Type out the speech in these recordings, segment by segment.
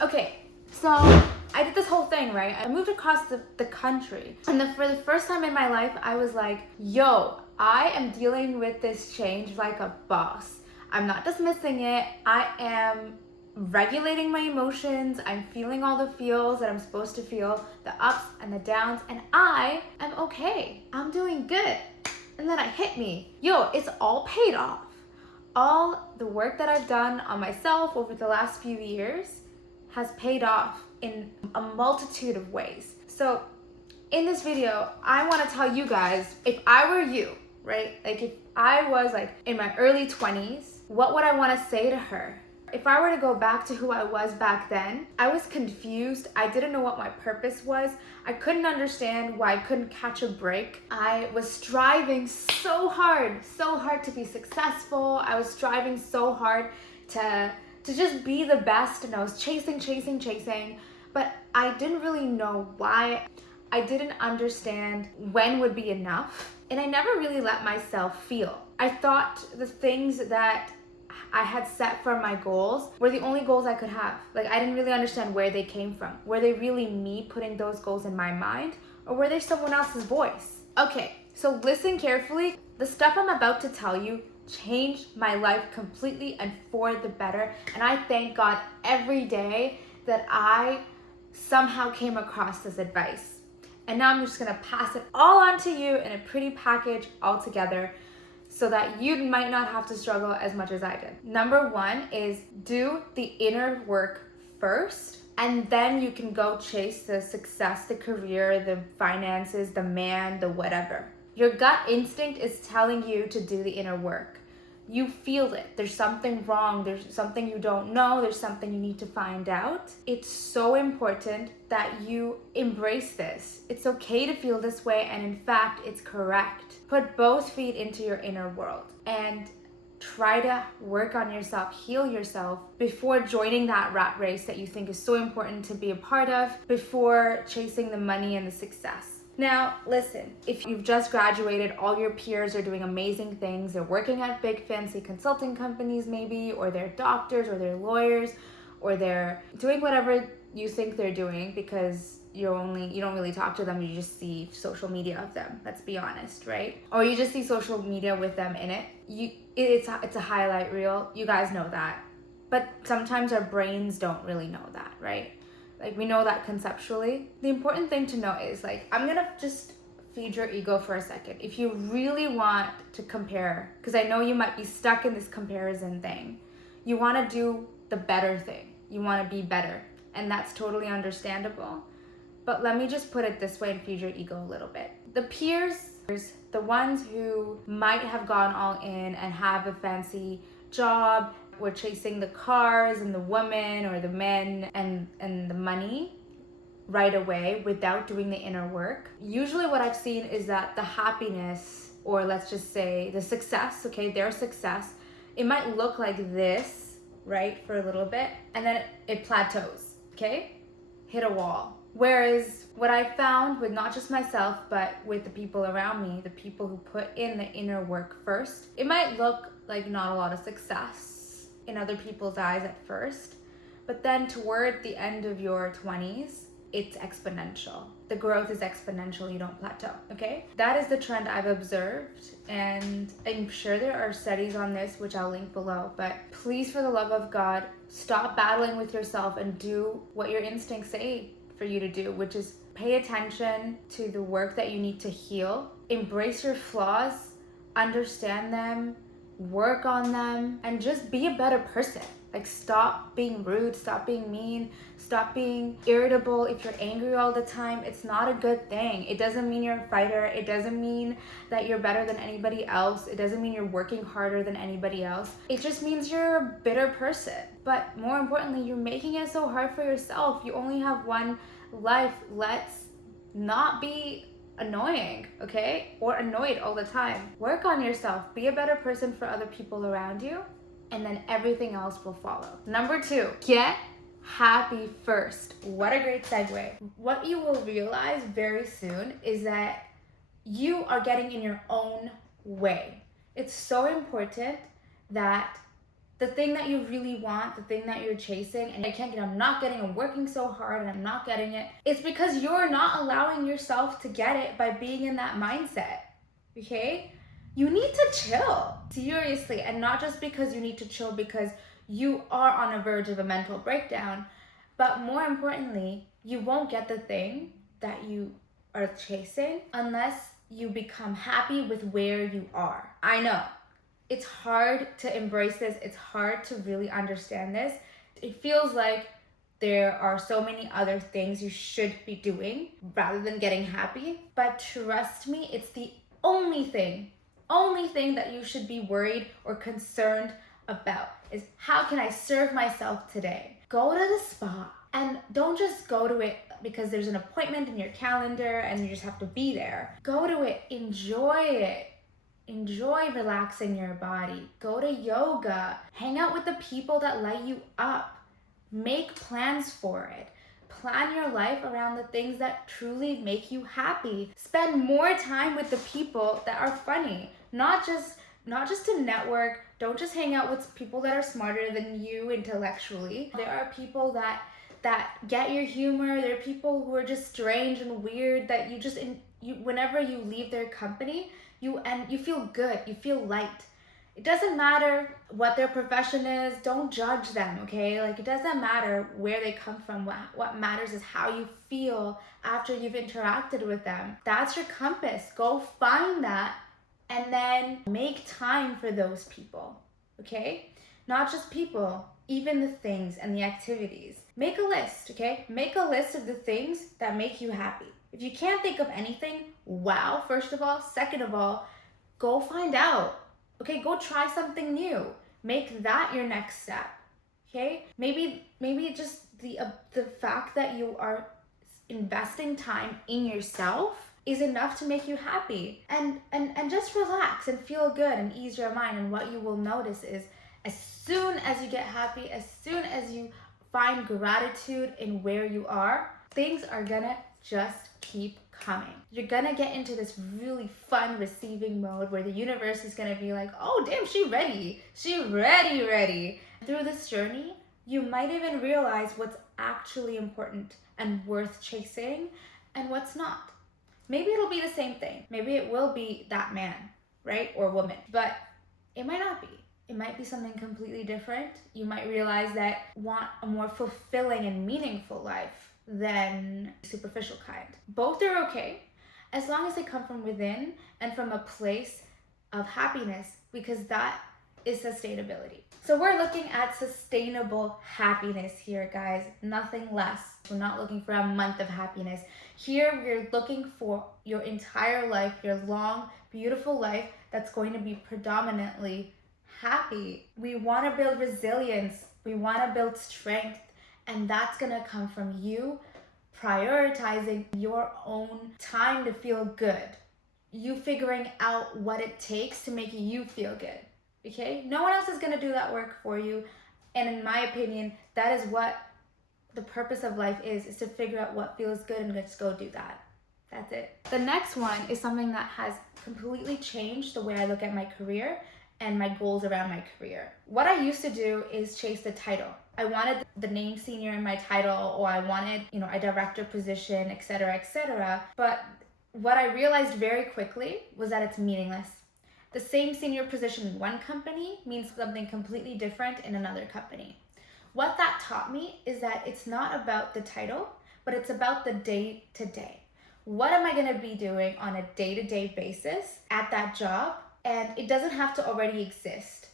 Okay, so I did this whole thing, right? I moved across the country. And for the first time in my life, I was like, yo, I am dealing with this change like a boss. I'm not dismissing it. I am regulating my emotions. I'm feeling all the feels that I'm supposed to feel, the ups and the downs, and I am okay. I'm doing good. And then it hit me. Yo, it's all paid off. All the work that I've done on myself over the last few years has paid off in a multitude of ways. So in this video, I want to tell you guys, if I were you, right? Like if I was like in my early 20s, what would I want to say to her? If I were to go back to who I was back then, I was confused. I didn't know what my purpose was. I couldn't understand why I couldn't catch a break. I was striving so hard to be successful. I was striving so hard to just be the best, and I was chasing, but I didn't really know why. I didn't understand when would be enough, and I never really let myself feel. I thought the things that I had set for my goals were the only goals I could have. Like, I didn't really understand where they came from. Were they really me putting those goals in my mind, or were they someone else's voice? Okay, so listen carefully. The stuff I'm about to tell you changed my life completely and for the better. And I thank God every day that I somehow came across this advice. And now I'm just gonna pass it all on to you in a pretty package all together so that you might not have to struggle as much as I did. Number one is do the inner work first, and then you can go chase the success, the career, the finances, the man, the whatever. Your gut instinct is telling you to do the inner work. You feel it. There's something wrong. There's something you don't know. There's something you need to find out. It's so important that you embrace this. It's okay to feel this way, and in fact, it's correct. Put both feet into your inner world and try to work on yourself, heal yourself before joining that rat race that you think is so important to be a part of, before chasing the money and the success. Now, listen, if you've just graduated, all your peers are doing amazing things. They're working at big fancy consulting companies maybe, or they're doctors, or they're lawyers, or they're doing whatever you think they're doing because you don't really talk to them, you just see social media of them. Let's be honest, right? Or you just see social media with them in it. It's a highlight reel. You guys know that. But sometimes our brains don't really know that, right? Like, we know that conceptually. The important thing to know is, like, I'm gonna just feed your ego for a second. If you really want to compare, because I know you might be stuck in this comparison thing, you want to do the better thing. You want to be better, and that's totally understandable. But let me just put it this way and feed your ego a little bit. The peers, the ones who might have gone all in and have a fancy job, were chasing the cars and the women or the men and the money right away without doing the inner work. Usually what I've seen is that the happiness, or let's just say the success, okay, their success, it might look like this, right, for a little bit, and then it plateaus, okay? Hit a wall. Whereas what I found with not just myself, but with the people around me, the people who put in the inner work first, it might look like not a lot of success in other people's eyes at first, but then toward the end of your 20s, it's exponential. The growth is exponential, you don't plateau, okay? That is the trend I've observed, and I'm sure there are studies on this, which I'll link below, but please, for the love of God, stop battling with yourself and do what your instincts say for you to do, which is pay attention to the work that you need to heal, embrace your flaws, understand them, work on them, and just be a better person. Like, stop being rude, stop being mean, stop being irritable. If you're angry all the time, it's not a good thing. It doesn't mean you're a fighter. It doesn't mean that you're better than anybody else. It doesn't mean you're working harder than anybody else. It just means you're a bitter person. But more importantly, you're making it so hard for yourself. You only have one life. Let's not be annoying, okay? Or annoyed all the time. Work on yourself. Be a better person for other people around you, and then everything else will follow. Number two, get happy first. What a great segue. What you will realize very soon is that you are getting in your own way. It's so important that the thing that you really want, the thing that you're chasing, and I can't get, I'm not getting, I'm working so hard and I'm not getting it. It's because you're not allowing yourself to get it by being in that mindset, okay? You need to chill, seriously, and not just because you need to chill because you are on a verge of a mental breakdown, but more importantly, you won't get the thing that you are chasing unless you become happy with where you are. I know. It's hard to embrace this. It's hard to really understand this. It feels like there are so many other things you should be doing rather than getting happy. But trust me, it's the only thing that you should be worried or concerned about is how can I serve myself today? Go to the spa and don't just go to it because there's an appointment in your calendar and you just have to be there. Go to it, enjoy it. Enjoy relaxing your body. Go to yoga. Hang out with the people that light you up. Make plans for it. Plan your life around the things that truly make you happy. Spend more time with the people that are funny. Not just to network. Don't just hang out with people that are smarter than you intellectually. There are people that get your humor. There are people who are just strange and weird that whenever you leave their company, you feel good, you feel light. It doesn't matter what their profession is, don't judge them, okay? Like, it doesn't matter where they come from. What matters is how you feel after you've interacted with them. That's your compass. Go find that and then make time for those people, okay? Not just people, even the things and the activities. Make a list, okay? Make a list of the things that make you happy. If you can't think of anything, wow, first of all. Second of all, go find out. Okay, go try something new. Make that your next step. Okay? Maybe just the fact that you are investing time in yourself is enough to make you happy. And just relax and feel good and ease your mind. And what you will notice is as soon as you get happy, as soon as you find gratitude in where you are, things are gonna just keep coming. You're gonna get into this really fun receiving mode where the universe is gonna be like, oh damn, she ready. Through this journey, you might even realize what's actually important and worth chasing and what's not. Maybe it'll be the same thing. Maybe it will be that man, right? Or woman, but it might not be. It might be something completely different. You might realize that you want a more fulfilling and meaningful life than superficial kind. Both are okay as long as they come from within and from a place of happiness, because that is sustainability. So we're looking at sustainable happiness here, guys, nothing less. We're not looking for a month of happiness. Here we're looking for your entire life, your long, beautiful life that's going to be predominantly happy. We want to build resilience. We want to build strength. And that's going to come from you prioritizing your own time to feel good. You figuring out what it takes to make you feel good. Okay? No one else is going to do that work for you. And in my opinion, that is what the purpose of life is to figure out what feels good and just go do that. That's it. The next one is something that has completely changed the way I look at my career and my goals around my career. What I used to do is chase the title. I wanted the name senior in my title, or I wanted, a director position, etc., etc. But what I realized very quickly was that it's meaningless. The same senior position in one company means something completely different in another company. What that taught me is that it's not about the title, but it's about the day-to-day. What am I gonna be doing on a day-to-day basis at that job? And it doesn't have to already exist.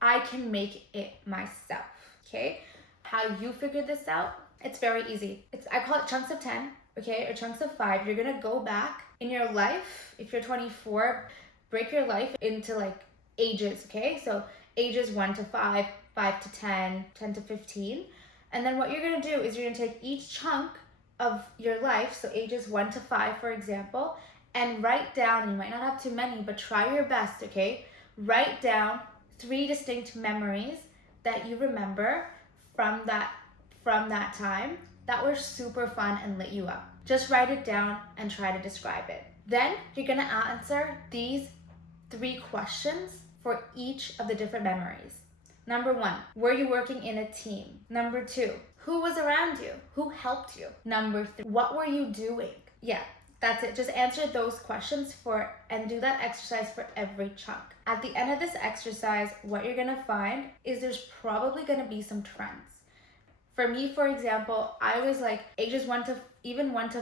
I can make it myself, okay? How you figure this out, it's very easy. I call it chunks of 10, okay, or chunks of 5. You're gonna go back in your life. If you're 24, break your life into like ages, okay? So ages 1 to 5, 5 to 10, 10 to 15. And then what you're gonna do is you're gonna take each chunk of your life, so ages 1 to 5, for example, and write down, you might not have too many, but try your best, okay? Write down 3 distinct memories that you remember from that time that were super fun and lit you up. Just write it down and try to describe it. Then you're gonna answer these 3 questions for each of the different memories. Number 1, were you working in a team? Number 2, who was around you? Who helped you? Number 3, what were you doing? Yeah, that's it. Just answer those questions and do that exercise for every chunk. At the end of this exercise, what you're gonna find is there's probably gonna be some trends. For me, for example, I was like ages 1 to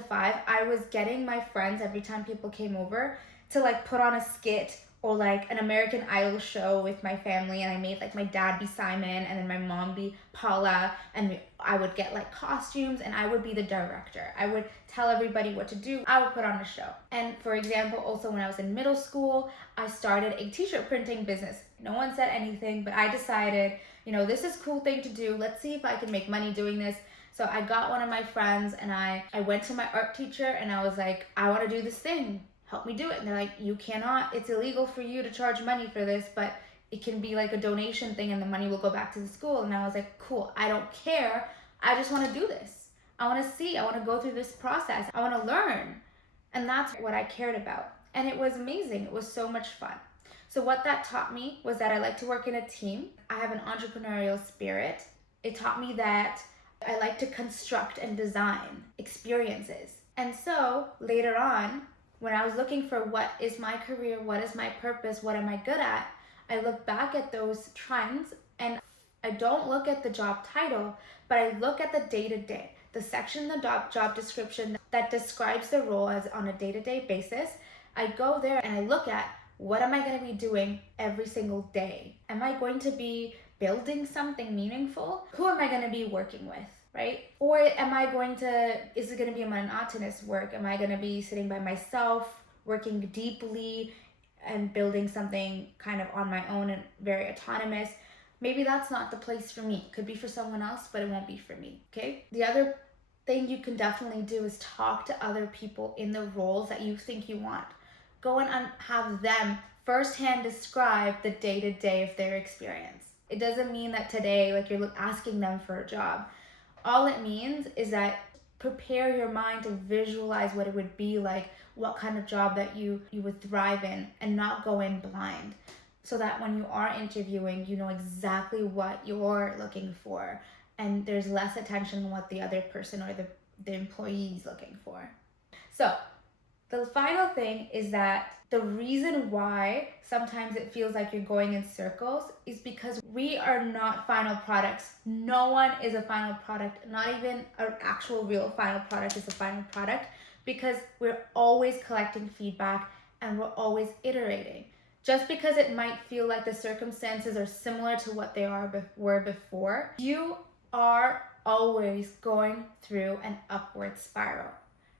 5, I was getting my friends every time people came over to like put on a skit or like an American Idol show with my family, and I made like my dad be Simon and then my mom be Paula, and I would get like costumes and I would be the director. I would tell everybody what to do. I would put on a show. And for example, also when I was in middle school, I started a t-shirt printing business. No one said anything, but I decided, this is a cool thing to do. Let's see if I can make money doing this. So I got one of my friends and I went to my art teacher and I was like, I want to do this thing. Help me do it. And they're like, you cannot, it's illegal for you to charge money for this, but it can be like a donation thing and the money will go back to the school. And I was like, cool, I don't care. I just want to do this. I want to see, I want to go through this process. I want to learn. And that's what I cared about. And it was amazing. It was so much fun. So what that taught me was that I like to work in a team. I have an entrepreneurial spirit. It taught me that I like to construct and design experiences. And so later on, when I was looking for what is my career, what is my purpose, what am I good at, I look back at those trends and I don't look at the job title, but I look at the day-to-day, the section in the job description that describes the role as on a day-to-day basis. I go there and I look at what am I going to be doing every single day? Am I going to be building something meaningful? Who am I going to be working with? Right? Or is it going to be a monotonous work? Am I going to be sitting by myself, working deeply and building something kind of on my own and very autonomous? Maybe that's not the place for me. Could be for someone else, but it won't be for me, okay? The other thing you can definitely do is talk to other people in the roles that you think you want. Go and have them firsthand describe the day-to-day of their experience. It doesn't mean that today, like you're asking them for a job. All it means is that prepare your mind to visualize what it would be like, what kind of job that you would thrive in, and not go in blind. So that when you are interviewing, you know exactly what you're looking for, and there's less attention on what the other person or the employee is looking for. So the final thing is that the reason why sometimes it feels like you're going in circles is because we are not final products. No one is a final product. Not even an actual real final product is a final product, because we're always collecting feedback and we're always iterating. Just because it might feel like the circumstances are similar to what they were before, you are always going through an upward spiral.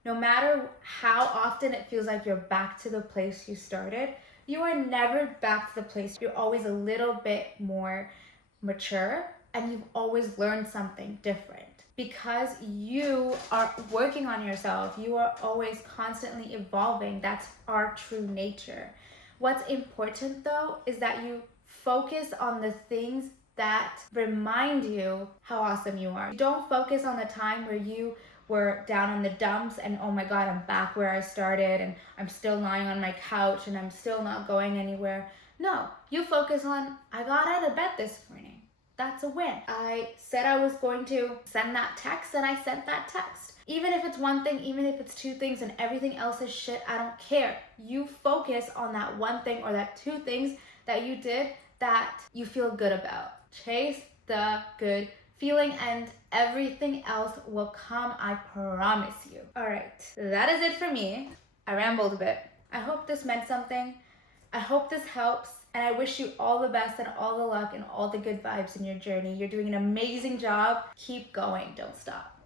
No matter how often it feels like you're back to the place you started, you are never back to the place. You're always a little bit more mature and you've always learned something different. Because you are working on yourself, you are always constantly evolving. That's our true nature. What's important though is that you focus on the things that remind you how awesome you are. Don't focus on the time where you were down in the dumps and oh my god, I'm back where I started and I'm still lying on my couch and I'm still not going anywhere. No, you focus on, I got out of bed this morning. That's a win. I said I was going to send that text and I sent that text. Even if it's one thing, even if it's two things and everything else is shit, I don't care. You focus on that one thing or that two things that you did that you feel good about. Chase the good feeling and everything else will come, I promise you. All right, that is it for me. I rambled a bit. I hope this meant something. I hope this helps. And I wish you all the best and all the luck and all the good vibes in your journey. You're doing an amazing job. Keep going, don't stop.